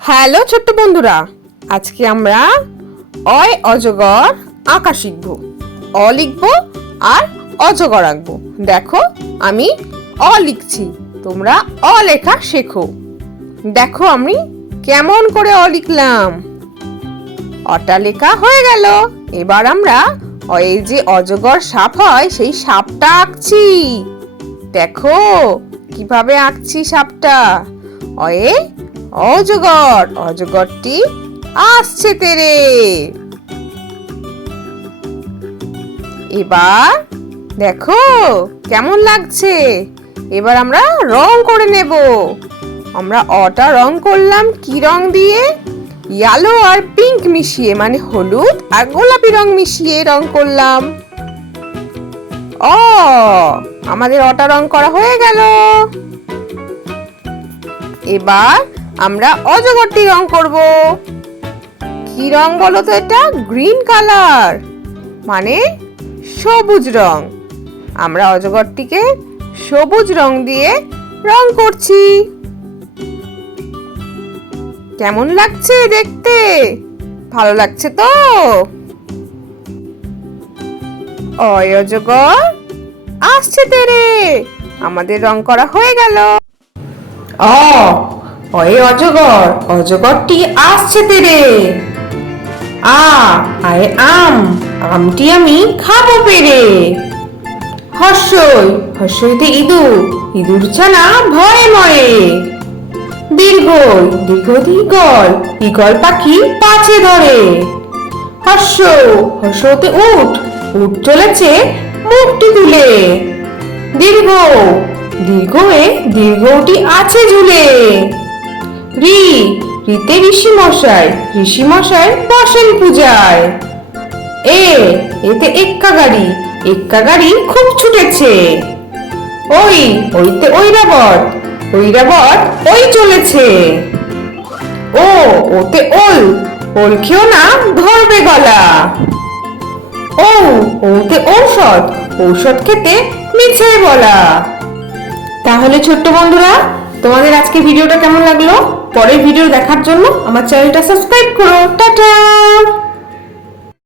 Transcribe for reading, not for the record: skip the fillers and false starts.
Hello ছোট্ট বন্ধুরা, আজকে আমরা অয় অজগর আঁকা শিখব। অ লিখব আর অজগর আঁকবো। দেখো আমি অ লিখছি, তোমরা অ লেখা শেখো। দেখো আমি কেমন করে অ লিখলাম। অটা লেখা হয়ে গেল। এবার আমরা এই যে অজগর সাপ হয় সেই সাপটা আঁকছি। দেখো কিভাবে আঁকছি সাপটা। অয়ে অজগর, অজগরটি আসছে তেরে। এবার দেখো কেমন লাগছে। এবার আমরা রং করে নেব। আমরা অটা রং করলাম কি রং দিয়ে? ইয়েলো আর পিঙ্ক মিশিয়ে, মানে হলুদ আর গোলাপি রং মিশিয়ে রং করলাম। আমাদের অটা রং করা হয়ে গেল। এবার আমরা অজগরটি রং করব। কি রং বলো তো? এটা গ্রিন কালার, মানে সবুজ রং। আমরা অজগরটিকে সবুজ রং দিয়ে রং করছি। কেমন লাগছে দেখতে? ভালো লাগছে তো? অয় অজগর আসছে তেরে। আমাদের রং করা হয়ে গেল। অয়ে অজগর, অজগরটি আসছে তেরে। আয় আম, আমটি আমি খাবো পেরে। হর্ষই, হর্ষইতে ইঁদুর, ইঁদুর ছানা ভয়ে মরে। দীর্ঘই, দীর্ঘতে ঈগল, ঈগল পাখি পাছে ধরে। হর্ষ, হর্ষতে উট, উট চলেছে মুখটি তুলে। দীর্ঘ, দীর্ঘয়ে দীর্ঘটি আছে ঝুলে। ঋ, ঋতে ঋষি মশাই, ঋষি মশাই বসেন পূজায়। এতে এক্কা গাড়ি, এক্কা গাড়ি খুব ছুটেছে। ওইতে ঐরাবত, ঐরাবত ওই চলেছে। ওতে ওল, ওল খেও না ধরবে গলা। ওতে ঔষধ, ঔষধ খেতে মিছে বলা। তাহলে ছোট্ট বন্ধুরা, তোমাদের আজকে ভিডিওটা কেমন লাগলো? পরের ভিডিও দেখার জন্য আমার চ্যানেলটা সাবস্ক্রাইব করো। টাটা।